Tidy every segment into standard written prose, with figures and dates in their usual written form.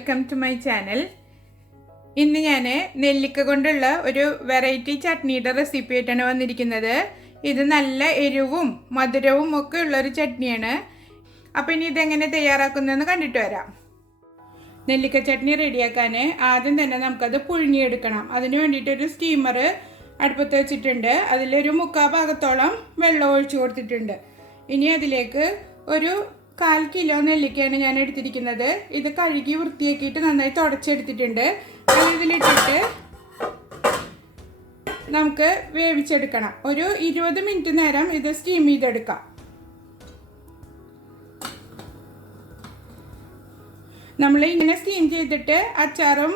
Welcome to my channel. ഇന്ന് ഞാൻ നെല്ലിക്ക കൊണ്ടുള്ള ഒരു വെറൈറ്റി ചട്നിയുടെ റെസിപ്പി ആയിട്ടാണ് വന്നിരിക്കുന്നത്. ഇത് നല്ല എരിവും മധുരവും ഒക്കെ ഉള്ളൊരു ചട്നിയാണ്. അപ്പോൾ ഇനി ഇതെങ്ങനെ തയ്യാറാക്കുന്നതെന്ന് കണ്ടിട്ട് വരാം. നെല്ലിക്ക ചട്നി റെഡിയാക്കാൻ ആദ്യം തന്നെ നമുക്കത് പുഴുങ്ങിയെടുക്കണം. അതിന് വേണ്ടിയിട്ടൊരു സ്റ്റീമർ അടുപ്പത്ത് വെച്ചിട്ടുണ്ട്. അതിലൊരു 3/4 ഭാഗത്തോളം വെള്ളം ഒഴിച്ചു കൊടുത്തിട്ടുണ്ട്. ഇനി അതിലേക്ക് ഒരു 1/4 കിലോ നെല്ലിക്കയാണ് ഞാൻ എടുത്തിരിക്കുന്നത്. ഇത് കഴുകി വൃത്തിയാക്കിയിട്ട് നന്നായി തുടച്ചെടുത്തിട്ടുണ്ട്. ഇതിലിട്ടിട്ട് നമുക്ക് വേവിച്ചെടുക്കണം. ഒരു 20 മിനിറ്റ് നേരം ഇത് സ്റ്റീം ചെയ്തെടുക്കാം. നമ്മൾ ഇങ്ങനെ സ്റ്റീം ചെയ്തിട്ട് അച്ചാറും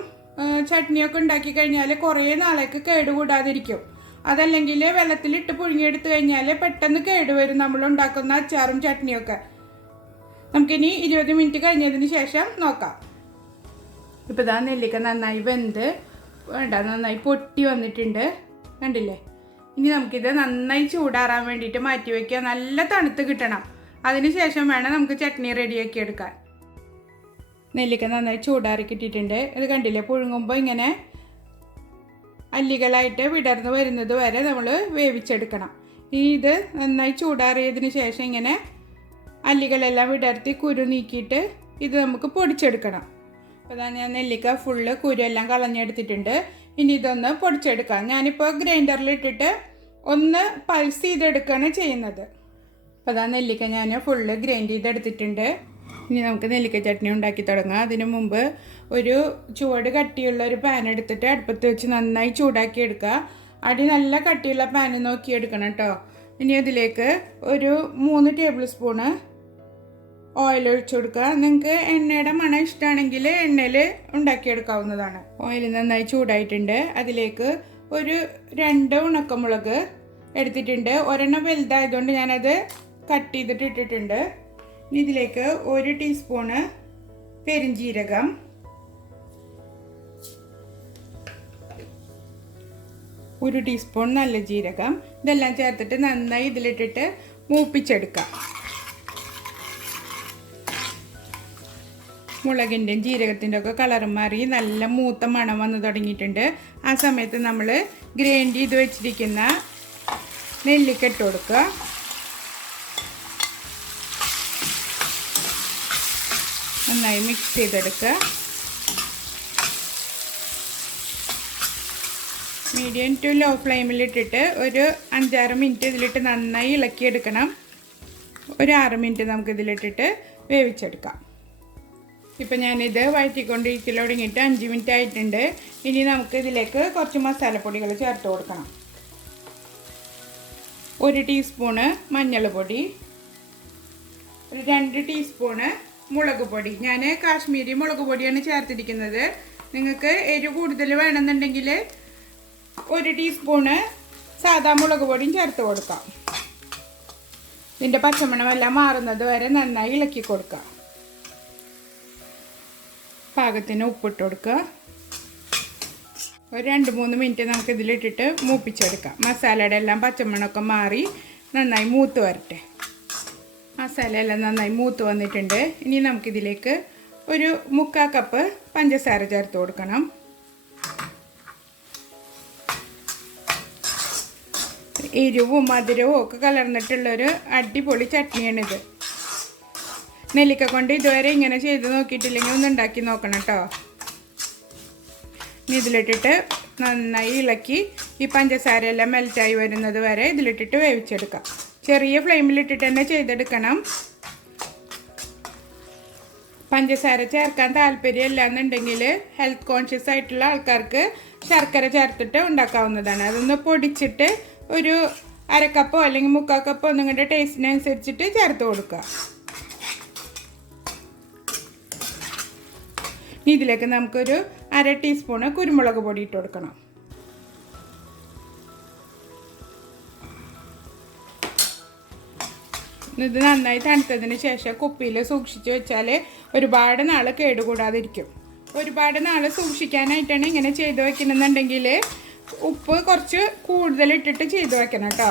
ചട്നിയൊക്കെ ഉണ്ടാക്കി കഴിഞ്ഞാൽ കുറേ നാളേക്ക് കേടുകൂടാതിരിക്കും. അതല്ലെങ്കിൽ വെള്ളത്തിലിട്ട് പുഴുങ്ങിയെടുത്ത് കഴിഞ്ഞാൽ പെട്ടെന്ന് കേടുവരും നമ്മൾ ഉണ്ടാക്കുന്ന അച്ചാറും ചട്നിയൊക്കെ. നമുക്കിനി 20 മിനിറ്റ് കഴിഞ്ഞതിന് ശേഷം നോക്കാം. ഇപ്പോൾ ഇതാ നെല്ലിക്ക നന്നായി വെന്ത് നന്നായി പൊട്ടി വന്നിട്ടുണ്ട്, കണ്ടില്ലേ? ഇനി നമുക്കിത് നന്നായി ചൂടാറാൻ വേണ്ടിയിട്ട് മാറ്റി വയ്ക്കുക. നല്ല തണുത്ത് കിട്ടണം. അതിന് ശേഷം വേണം നമുക്ക് ചട്നി റെഡിയാക്കി എടുക്കാൻ. നെല്ലിക്ക നന്നായി ചൂടാറി കിട്ടിയിട്ടുണ്ട്. ഇത് കണ്ടില്ലേ? പുഴുങ്ങുമ്പോൾ ഇങ്ങനെ അല്ലികളായിട്ട് വിടർന്ന് വരുന്നത് വരെ നമ്മൾ വേവിച്ചെടുക്കണം. ഇനി ഇത് നന്നായി ചൂടാറിയതിന് ശേഷം ഇങ്ങനെ അല്ലികളെല്ലാം വിടർത്തി കുരു നീക്കിയിട്ട് ഇത് നമുക്ക് പൊടിച്ചെടുക്കണം. അപ്പോൾ അതാ ഞാൻ നെല്ലിക്ക ഫുള്ള് കുരു എല്ലാം കളഞ്ഞെടുത്തിട്ടുണ്ട്. ഇനി ഇതൊന്ന് പൊടിച്ചെടുക്കാം. ഞാനിപ്പോൾ ഗ്രൈൻഡറിലിട്ടിട്ട് ഒന്ന് പൾസ് ചെയ്തെടുക്കുകയാണ് ചെയ്യുന്നത്. അപ്പോൾ അതാ നെല്ലിക്ക ഞാൻ ഫുള്ള് ഗ്രൈൻഡ് ചെയ്തെടുത്തിട്ടുണ്ട്. ഇനി നമുക്ക് നെല്ലിക്ക ചട്നി ഉണ്ടാക്കി തുടങ്ങാം. അതിന് മുമ്പ് ഒരു ചുവട് കട്ടിയുള്ള ഒരു പാൻ എടുത്തിട്ട് അടുപ്പത്ത് വെച്ച് നന്നായി ചൂടാക്കി എടുക്കുക. അടി നല്ല കട്ടിയുള്ള പാൻ നോക്കി എടുക്കണം കേട്ടോ. ഇനി അതിലേക്ക് ഒരു 3 ടേബിൾ സ്പൂണ് ഓയിൽ ഒഴിച്ചു കൊടുക്കുക. നിങ്ങൾക്ക് എണ്ണയുടെ മണം ഇഷ്ടമാണെങ്കിൽ എണ്ണയിൽ ഉണ്ടാക്കിയെടുക്കാവുന്നതാണ്. ഓയിൽ നന്നായി ചൂടായിട്ടുണ്ട്. അതിലേക്ക് ഒരു 2 ഉണക്കമുളക് എടുത്തിട്ടുണ്ട്. ഒരെണ്ണം വലുതായതുകൊണ്ട് ഞാനത് കട്ട് ചെയ്തിട്ട് ഇട്ടിട്ടുണ്ട്. ഇതിലേക്ക് 1 ടീസ്പൂണ് പെരിഞ്ജീരകം, 1 ടീസ്പൂൺ നല്ല ജീരകം, ഇതെല്ലാം ചേർത്തിട്ട് നന്നായി ഇതിലിട്ടിട്ട് മൂപ്പിച്ചെടുക്കാം. മുളകിൻ്റെയും ജീരകത്തിൻ്റെ ഒക്കെ കളർ മാറി നല്ല മൂത്ത മണം വന്ന് തുടങ്ങിയിട്ടുണ്ട്. ആ സമയത്ത് നമ്മൾ ഗ്രൈൻഡ് ചെയ്ത് വെച്ചിരിക്കുന്ന നെല്ലിക്ക ഇട്ട് കൊടുക്കുക. നന്നായി മിക്സ് ചെയ്തെടുക്കുക. മീഡിയം ടു ലോ ഫ്ലെയിമിലിട്ടിട്ട് ഒരു 5-6 മിനിറ്റ് ഇതിലിട്ട് നന്നായി ഇളക്കിയെടുക്കണം. ഒരു 6 മിനിറ്റ് നമുക്കിതിലിട്ടിട്ട് വേവിച്ചെടുക്കാം. ഇപ്പം ഞാനിത് വഴറ്റിക്കൊണ്ടിരിക്കൽ തുടങ്ങിയിട്ട് 5 മിനിറ്റ് ആയിട്ടുണ്ട്. ഇനി നമുക്ക് ഇതിലേക്ക് കുറച്ച് മസാലപ്പൊടികൾ ചേർത്ത് കൊടുക്കണം. 1 ടീസ്പൂണ് മഞ്ഞൾപ്പൊടി, 2 ടീസ്പൂണ് മുളക് പൊടി. ഞാൻ കാശ്മീരി മുളക് പൊടിയാണ് ചേർത്തിരിക്കുന്നത്. നിങ്ങൾക്ക് എരിവ് കൂടുതൽ വേണമെന്നുണ്ടെങ്കിൽ 1 ടീസ്പൂണ് സാദാ മുളക് പൊടിയും ചേർത്ത് കൊടുക്കാം. ഇതിൻ്റെ പച്ചമണമെല്ലാം മാറുന്നത് വരെ നന്നായി ഇളക്കി കൊടുക്കുക. പാകത്തിന് ഉപ്പിട്ട് കൊടുക്കുക. ഒരു 2-3 മിനിറ്റ് നമുക്ക് ഇതിലിട്ടിട്ട് മൂപ്പിച്ചെടുക്കാം. മസാലയുടെ എല്ലാം പച്ചമണമൊക്കെ മാറി നന്നായി മൂത്ത് വരട്ടെ. മസാലയെല്ലാം നന്നായി മൂത്ത് വന്നിട്ടുണ്ട്. ഇനി നമുക്കിതിലേക്ക് ഒരു 3/4 കപ്പ് പഞ്ചസാര ചേർത്ത് കൊടുക്കണം. എരിവും മധുരവും ഒക്കെ കലർന്നിട്ടുള്ളൊരു അടിപൊളി ചട്നിയാണിത്. നെല്ലിക്ക കൊണ്ട് ഇതുവരെ ഇങ്ങനെ ചെയ്ത് നോക്കിയിട്ടില്ലെങ്കിൽ ഒന്ന് ഉണ്ടാക്കി നോക്കണം കേട്ടോ. ഇനി ഇതിലിട്ടിട്ട് നന്നായി ഇളക്കി ഈ പഞ്ചസാരയെല്ലാം മെൽറ്റായി വരുന്നത് വരെ ഇതിലിട്ടിട്ട് വേവിച്ചെടുക്കാം. ചെറിയ ഫ്ലെയിമിലിട്ടിട്ട് തന്നെ ചെയ്തെടുക്കണം. പഞ്ചസാര ചേർക്കാൻ താല്പര്യമില്ല എന്നുണ്ടെങ്കിൽ ഹെൽത്ത് കോൺഷ്യസ് ആയിട്ടുള്ള ആൾക്കാർക്ക് ശർക്കര ചേർത്തിട്ട് ഉണ്ടാക്കാവുന്നതാണ്. അതൊന്ന് പൊടിച്ചിട്ട് ഒരു 1/2 കപ്പോ അല്ലെങ്കിൽ 3/4 കപ്പോ നിങ്ങളുടെ ടേസ്റ്റിനനുസരിച്ചിട്ട് ചേർത്ത് കൊടുക്കുക. ഇതിലേക്ക് നമുക്കൊരു 1/2 ടീസ്പൂണ് കുരുമുളക് പൊടി ഇട്ട് കൊടുക്കണം. ഇത് നന്നായി തണുത്തതിന് ശേഷം കുപ്പിയിൽ സൂക്ഷിച്ച് വെച്ചാൽ ഒരുപാട് നാൾ കേടുകൂടാതിരിക്കും. ഒരുപാട് നാൾ സൂക്ഷിക്കാനായിട്ടാണ് ഇങ്ങനെ ചെയ്ത് വയ്ക്കണമെന്നുണ്ടെങ്കിൽ ഉപ്പ് കുറച്ച് കൂടുതലിട്ടിട്ട് ചെയ്ത് വയ്ക്കണം കേട്ടോ.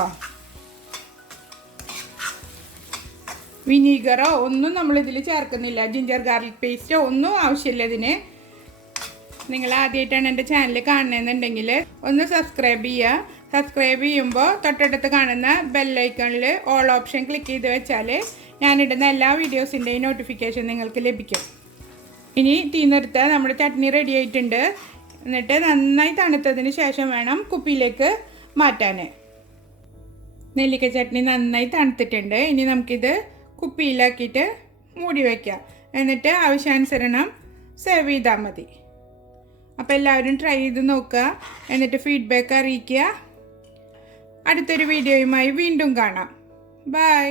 വിനീഗറോ ഒന്നും നമ്മളിതിൽ ചേർക്കുന്നില്ല. ജിഞ്ചർ ഗാർലിക് പേസ്റ്റോ ഒന്നും ആവശ്യമില്ല ഇതിന്. നിങ്ങൾ ആദ്യമായിട്ടാണ് എൻ്റെ ചാനൽ കാണുന്നതെന്നുണ്ടെങ്കിൽ ഒന്ന് സബ്സ്ക്രൈബ് ചെയ്യുക. സബ്സ്ക്രൈബ് ചെയ്യുമ്പോൾ തൊട്ടടുത്ത് കാണുന്ന ബെല്ലൈക്കണിൽ ഓൾ ഓപ്ഷൻ ക്ലിക്ക് ചെയ്ത് വെച്ചാൽ ഞാനിടുന്ന എല്ലാ വീഡിയോസിൻ്റെയും നോട്ടിഫിക്കേഷൻ നിങ്ങൾക്ക് ലഭിക്കും. ഇനി തീ നിർത്തുക. നമ്മുടെ ചട്നി റെഡി ആയിട്ടുണ്ട്. എന്നിട്ട് നന്നായി തണുത്തതിന് ശേഷം വേണം കുപ്പിയിലേക്ക് മാറ്റാൻ. നെല്ലിക്ക ചട്നി നന്നായി തണുത്തിട്ടുണ്ട്. ഇനി നമുക്കിത് കുപ്പിയിലാക്കിയിട്ട് മൂടി വയ്ക്കാം. എന്നിട്ട് ആവശ്യാനുസരണം സെർവ് ചെയ്താൽ മതി. അപ്പോൾ എല്ലാവരും ട്രൈ ചെയ്ത് നോക്കുക. എന്നിട്ട് ഫീഡ്ബാക്ക് അറിയിക്കുക. അടുത്തൊരു വീഡിയോയുമായി വീണ്ടും കാണാം. ബൈ.